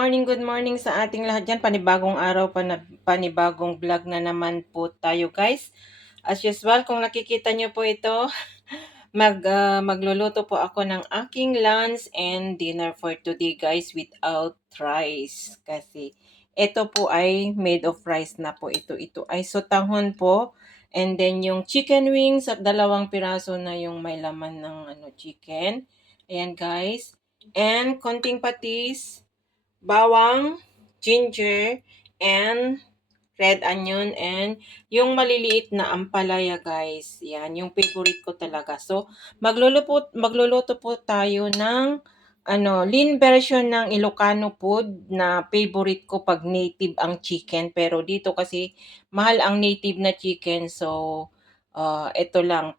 good morning sa ating lahat dyan. Panibagong araw, panibagong vlog na naman po tayo guys. As usual, kung nakikita nyo po ito, magluluto po ako ng aking lunch and dinner for today guys without rice. Kasi ito po ay made of rice na po ito. Ito ay sotanghon po. And then yung chicken wings at 2 piraso na yung may laman ng chicken. Ayan guys. And konting patis, bawang, ginger, and red onion, and yung maliliit na ampalaya guys. Yan, yung favorite ko talaga. So, magluluto po tayo ng lean version ng Ilocano food na favorite ko pag native ang chicken. Pero dito kasi mahal ang native na chicken. So, ito lang.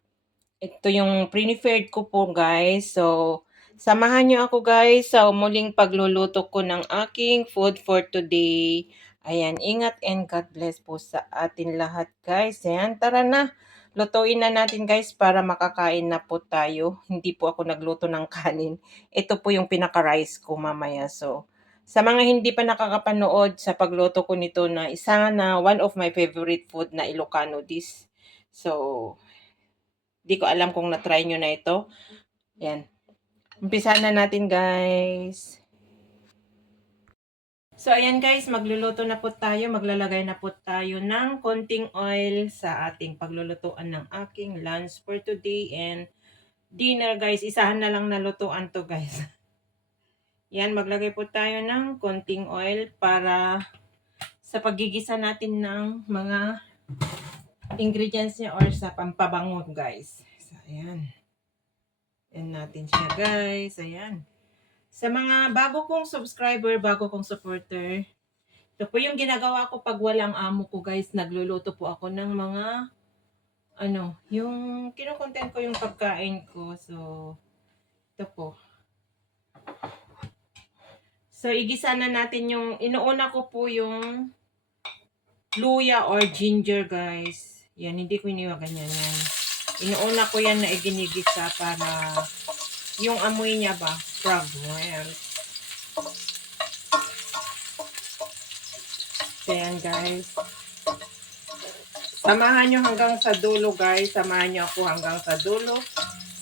Ito yung preferred ko po guys. So, samahan nyo ako guys sa muling pagluluto ko ng aking food for today. Ayan, ingat and God bless po sa atin lahat guys. Ayan, tara na. Lutuin na natin guys para makakain na po tayo. Hindi po ako nagluto ng kanin. Ito po yung pinaka-rice ko mamaya. So, sa mga hindi pa nakakapanood sa pagluto ko nito na isa na one of my favorite food na Ilocano dish. So, di ko alam kung na-try nyo na ito. Yan. Umpisa na natin, guys. So, ayan guys, magluluto na po tayo. Maglalagay na po tayo ng konting oil sa ating paglulutuan ng aking lunch for today and dinner, guys. Isahan na lang na lutuan to, guys. Yan, maglagay po tayo ng konting oil para sa paggigisa natin ng mga ingredients niya or sa pampabango, guys. So, ayan. Yan natin siya guys. Ayan. Sa mga bago kong subscriber, bago kong supporter, ito po yung ginagawa ko pag walang amo ko guys. Nagluluto po ako ng mga, yung kinokontent ko yung pagkain ko. So, ito po. So, igisa na natin yung, inuuna ko po yung luya or ginger guys. Yan, hindi ko iniwa ganyan yan. Inuuna ko yan na iginigisa para yung amoy niya ba, fragrance. Ayan guys. Samahan nyo hanggang sa dulo guys. Samahan nyo ako hanggang sa dulo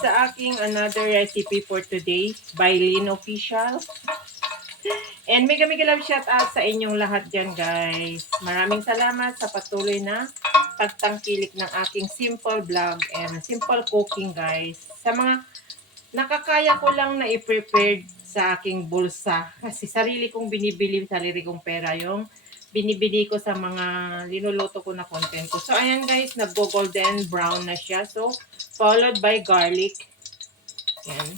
sa aking another recipe for today by Lynn Official. And mega love shout out sa inyong lahat dyan guys. Maraming salamat sa patuloy na pagtangkilik ng aking simple vlog and simple cooking guys. Sa mga nakakaya ko lang na i-prepare sa aking bulsa. Kasi sarili kong binibili, sarili kong pera yung binibili ko sa mga linuluto ko na content ko. So, ayan guys, nag-golden brown na siya. So, followed by garlic. Ayan.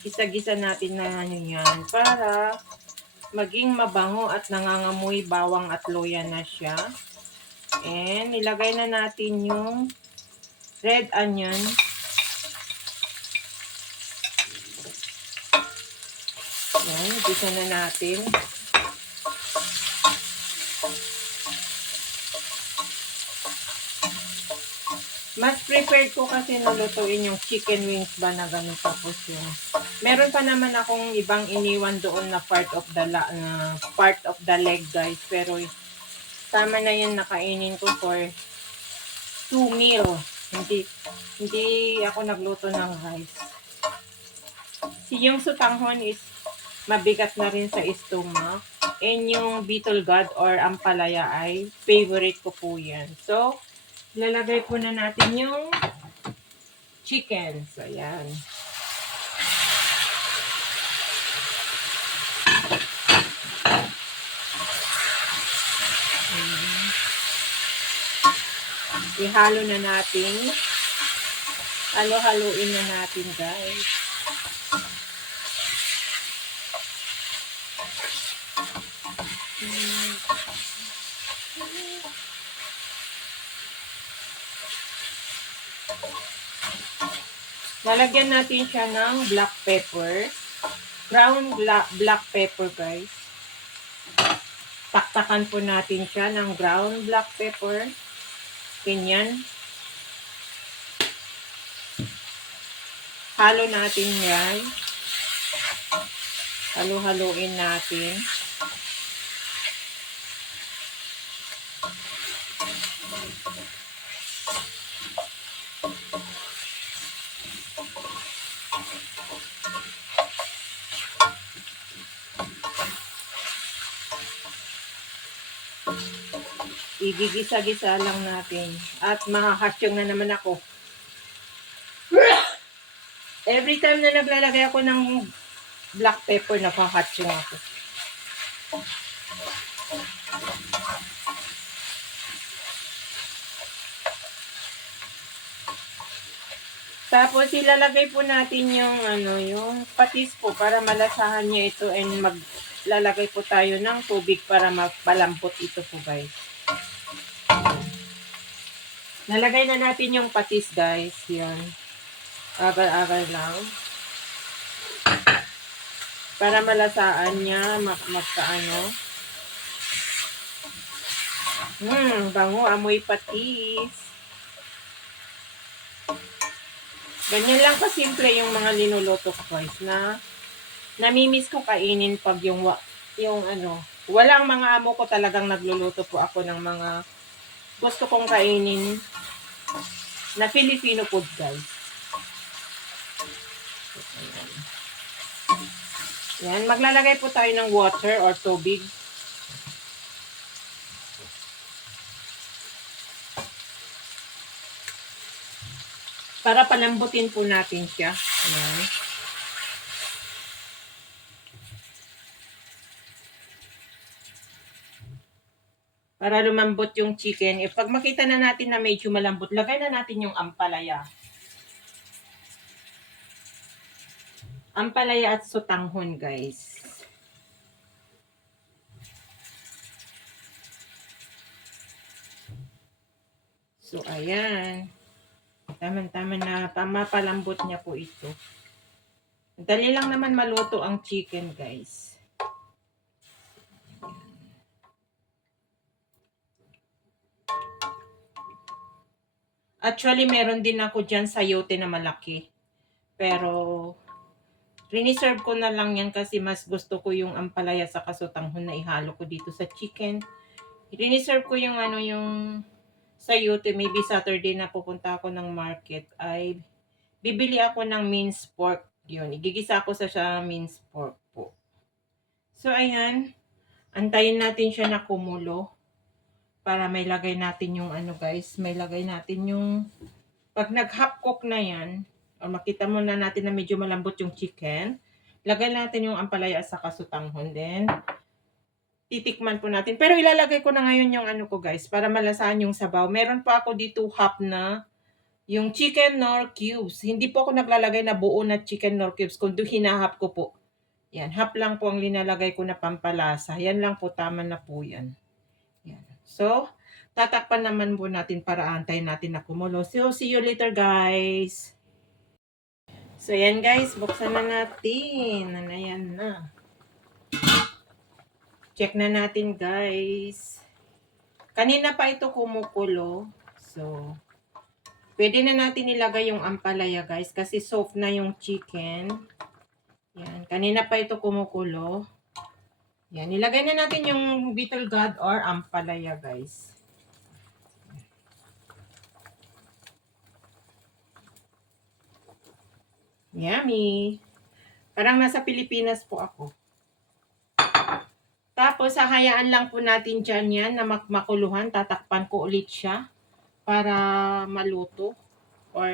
Gisa-gisa natin na yan para maging mabango at nangangamoy bawang at luya na siya. And ilagay na natin yung red onion. Yan, gisa na natin. Mas preferred ko kasi nalutuin yung chicken wings ba na ganun tapos yung meron pa naman akong ibang iniwan doon na part of the leg guys, pero tama na yun, nakainin ko for 2 meal. Hindi ako nagluto ng rice. Yung sotanghon is mabigat na rin sa stomach. And yung beetle gourd or ampalaya ay favorite ko po yan. So, lalagay po na natin yung chicken. So, ayan. Ihalo na natin. Halo-haluin na natin, guys. Lalagyan natin siya ng black pepper. Brown black pepper, guys. Taktakan po natin siya ng ground black pepper. Ganyan. Halo natin yan. Halo-haluin natin. Igigisa-gisa lang natin. At makakasyong na naman ako. Every time na naglalagay ako ng black pepper, nakakasyong ako. Tapos ilalagay po natin yung yung patis po para malasahan niya ito, and maglalagay po tayo ng tubig para mapalambot ito po, guys. Nalagay na natin yung patis, guys. Yan. Agal-agal lang. Para malasaan niya, magkaano. Bango, amoy patis. Ganyan lang kasimple yung mga linuluto ko, guys, na namimiss ko kainin pag yung walang mga amo ko, talagang nagluluto po ako ng mga gusto kong kainin na Filipino food, guys. Yan, maglalagay po tayo ng water or tubig. Para palambutin po natin siya. Yan. Para lumambot yung chicken. Pag makita na natin na medyo malambot, lagay na natin yung ampalaya. Ampalaya at sotanghon, guys. So, ayan. Tama-tama na, palambot niya po ito. Dali lang naman maluto ang chicken, guys. Actually, meron din ako dyan sayote na malaki. Pero, riniserve ko na lang yan kasi mas gusto ko yung ampalaya sa kasutanghon na ihalo ko dito sa chicken. Riniserve ko yung yung sayote. Maybe Saturday na pupunta ako ng market, ay bibili ako ng minced pork. Yun, igigisa ko sa minced pork po. So, ayan. Antayin natin siya na kumulo. Para may lagay natin yung guys, may lagay natin yung, pag nag-half cook na yan, o makita mo na natin na medyo malambot yung chicken, lagay natin yung ampalaya sa kasutanghon din. Titikman po natin. Pero ilalagay ko na ngayon yung ko, guys, para malasahan yung sabaw. Meron pa ako dito half na yung chicken nor cubes. Hindi po ako naglalagay na buo na chicken nor cubes, kundi hinahap ko po. Yan, half lang po ang linalagay ko na pampalasa. Yan lang po, tama na po yan. Yan. So, tatakpan naman po natin para antayin natin na kumulo. So, see you later, guys. So, yan, guys. Buksan na natin. Ayan na. Check na natin, guys. Kanina pa ito kumukulo. So, pwede na natin ilagay yung ampalaya, guys, kasi soft na yung chicken. Yan. Kanina pa ito kumukulo. Yan. Ilagay na natin yung beetle gourd or ampalaya, guys. Yummy! Parang nasa Pilipinas po ako. Tapos, hahayaan lang po natin dyan yan na makuluhan. Tatakpan ko ulit siya para maluto. Or,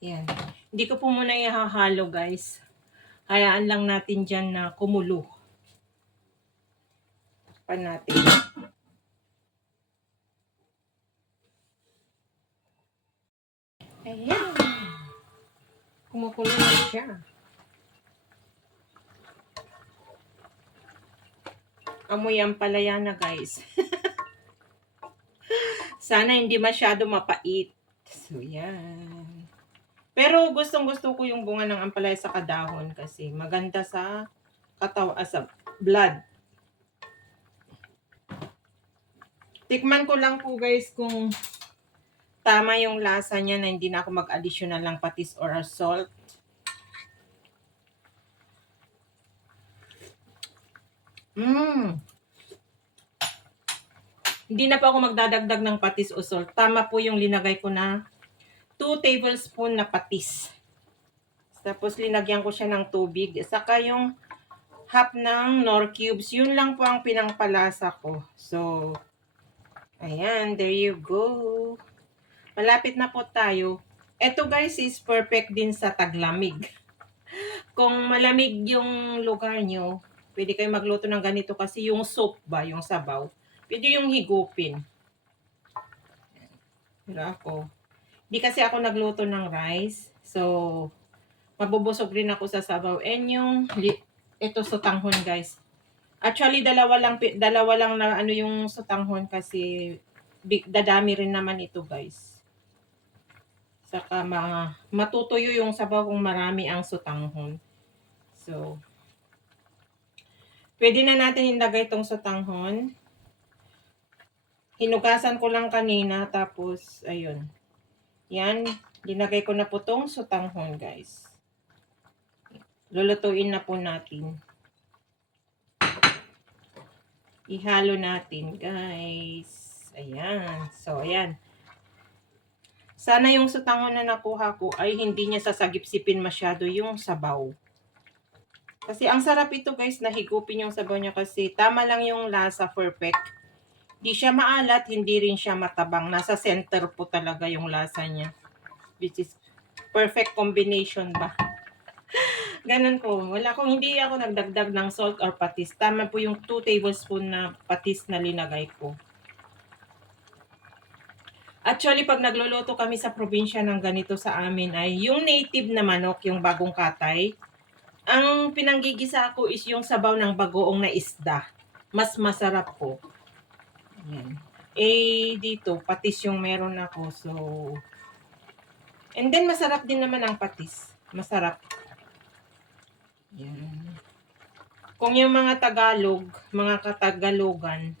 yan. Hindi ko po muna ihahalo, guys. Hayaan lang natin dyan na kumulo. Takpan natin. Ayan. Kumukulo na siya. Amoy ang palaya na, guys. Sana hindi masyado mapait. So, yan. Pero gustong-gusto ko yung bunga ng ampalaya sa kadahon kasi maganda sa sa blood. Tikman ko lang po guys kung tama yung lasa niya na hindi na ako mag-additional ng patis or salt. Hindi na po ako magdadagdag ng patis o salt. Tama po yung linagay ko na 2 tablespoon na patis. Tapos linagyan ko siya ng tubig. Saka yung half ng Knorr cubes. Yun lang po ang pinangpalasa ko. So, ayan, there you go. Malapit na po tayo. Ito guys is perfect din sa taglamig. Kung malamig yung lugar nyo, pwede kayo magluto ng ganito kasi yung soup ba, yung sabaw, pwede yung higupin. Pero ako, di kasi ako nagluto ng rice. So, mabubusog rin ako sa sabaw. And yung, ito sutanghon guys. Actually, dalawa lang na ano yung sutanghon kasi dadami rin naman ito guys. Saka matutuyo yung sabaw kung marami ang sutanghon. So, pwede na natin ilagay itong sutanghon. Hinugasan ko lang kanina, tapos, ayun. Yan, linagay ko na po itong sutanghon, guys. Lulutuin na po natin. Ihalo natin, guys. Ayan. So, ayan. Sana yung sutanghon na nakuha ko ay hindi niya sasagip-sipin masyado yung sabaw. Kasi ang sarap ito guys, nahigupin yung sabaw niya kasi tama lang yung lasa, perfect. Hindi siya maalat, hindi rin siya matabang. Nasa center po talaga yung lasa niya. Which is perfect combination ba? Ganun po. Hindi ako nagdagdag ng salt or patis. Tama po yung 2 tablespoon na patis na linagay ko. Actually, pag nagluluto kami sa probinsya ng ganito sa amin ay yung native na manok, yung bagong katay, ang pinanggigisa ko is yung sabaw ng bagoong na isda. Mas masarap po. Yan. Eh, dito, patis yung meron ako. So, and then masarap din naman ang patis. Masarap. Yan. Kung yung mga Tagalog, mga Katagalogan,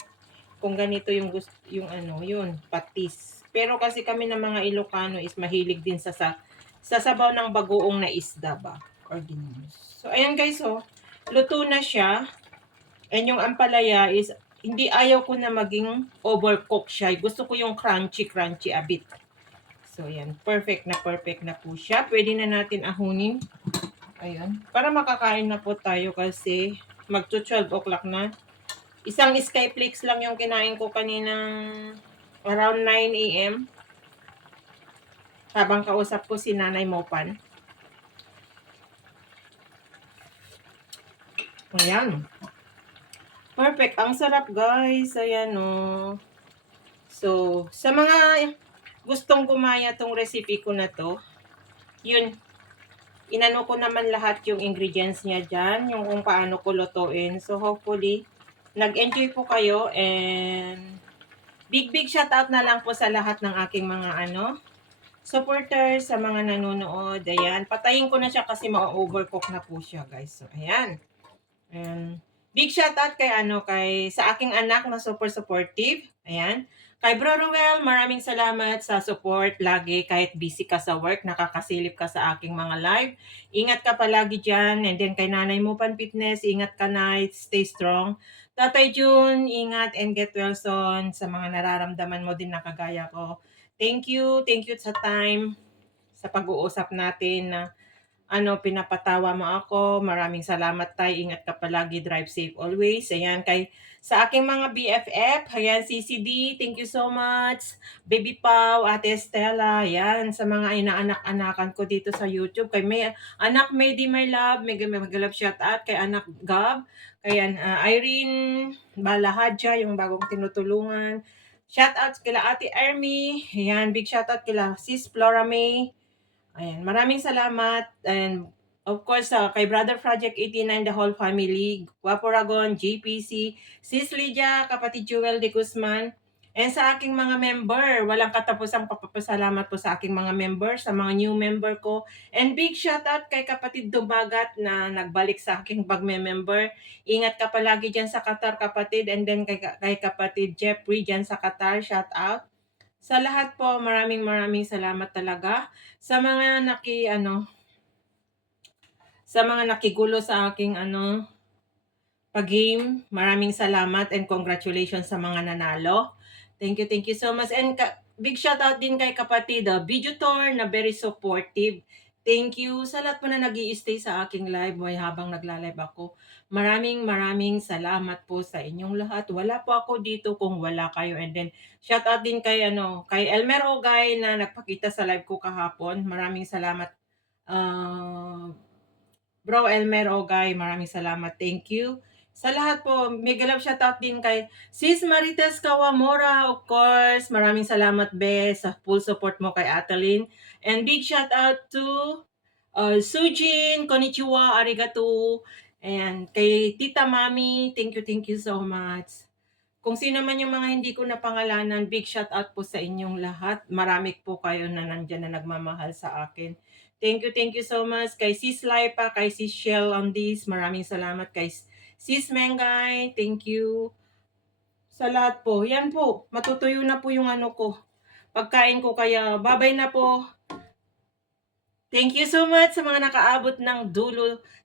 kung ganito yung gusto, yung ano, yun, patis. Pero kasi kami ng mga Ilocano is mahilig din sa sabaw ng bagoong na isda ba? Or ginos. So, ayan guys, oh. Luto na siya. And yung ampalaya is, hindi ayaw ko na maging overcook siya. Gusto ko yung crunchy a bit. So, ayan. Perfect na po siya. Pwede na natin ahunin. Ayan. Para makakain na po tayo kasi magto 12 o'clock na. Isang Skyflakes lang yung kinain ko kaninang around 9 a.m. Habang kausap ko si Nanay Mopan. Ayan. Perfect. Ang sarap guys. Ayan o. So, sa mga gustong gumaya tong recipe ko na to, yun, inano ko naman lahat yung ingredients niya dyan, yung kung paano ko lutuin. So, hopefully, nag-enjoy po kayo and big shout out na lang po sa lahat ng aking mga supporters, sa mga nanonood. Ayan, patayin ko na siya kasi ma-overcook na po siya, guys. So, ayan. And big shout out kay sa aking anak na super supportive. Ayan. Kay Bro Ruel, maraming salamat sa support lagi kahit busy ka sa work, nakakasilip ka sa aking mga live. Ingat ka palagi dyan. And then kay Nanay Mopan Fitness, ingat ka na, stay strong. Tatay June, ingat and get well soon sa mga nararamdaman mo din na kagaya ko. Thank you sa time, sa pag-uusap natin na pinapatawa mo ako. Maraming salamat tay. Ingat ka palagi. Drive safe always. Ayan, sa aking mga BFF. Ayan, CCD. Thank you so much. Baby Pau, Ate Estela. Ayan, sa mga inaanak-anakan ko dito sa YouTube. Kay anak Mady My Love. Mag-love shout out. Kay anak Gab. Kay Irene Balahadja, yung bagong tinutulungan. Shout out kila Ate Ermi. Ayan, big shout out kila Sis Flora May. Ayan, maraming salamat. And of course, kay Brother Project 89, the whole family, Guapo Ragon, JPC, Sis Lydia, kapatid Jewel de Guzman, And sa aking mga member, walang katapusang papapasalamat po sa aking mga member, sa mga new member ko. And big shoutout kay kapatid Dumagat na nagbalik sa aking pagme-member. Ingat ka palagi dyan sa Qatar, kapatid. And then kay kapatid Jeffrey dyan sa Qatar, shoutout. Sa lahat po, maraming maraming salamat talaga. Sa mga sa mga nakigulo sa aking pag-game, maraming salamat and congratulations sa mga nanalo. Thank you so much. And big shout out din kay kapatid, Video Tour na very supportive. Thank you sa lahat po na nag stay sa aking live habang nagla-live ako. Maraming maraming salamat po sa inyong lahat. Wala po ako dito kung wala kayo. And then shout out din kay Elmer Ogay na nagpakita sa live ko kahapon. Maraming salamat. Bro Elmer Ogay, maraming salamat. Thank you. Sa lahat po, mega love shoutout din kay Sis Marites Kawamora, of course. Maraming salamat, Be, sa full support mo kay Atalin. And big shoutout to Sujin, konnichiwa, arigato. And kay Tita Mami, thank you so much. Kung sino man yung mga hindi ko napangalanan, big shout out po sa inyong lahat. Marami po kayo na nandyan na nagmamahal sa akin. Thank you so much kay Sis Lipa, kay Sis Shell on this. Maraming salamat kay Sis Mengay. Thank you. Sa lahat po. Yan po. Matutuyo na po yung pagkain ko. Kaya babay na po. Thank you so much sa mga nakaabot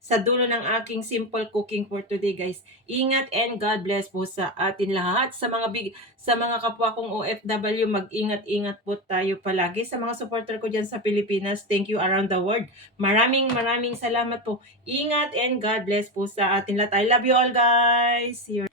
sa dulo ng aking simple cooking for today, guys. Ingat and God bless po sa atin lahat. Sa mga kapwa kong OFW, mag-ingat-ingat po tayo palagi. Sa mga supporter ko diyan sa Pilipinas, thank you around the world. Maraming maraming salamat po. Ingat and God bless po sa atin lahat. I love you all, guys. See you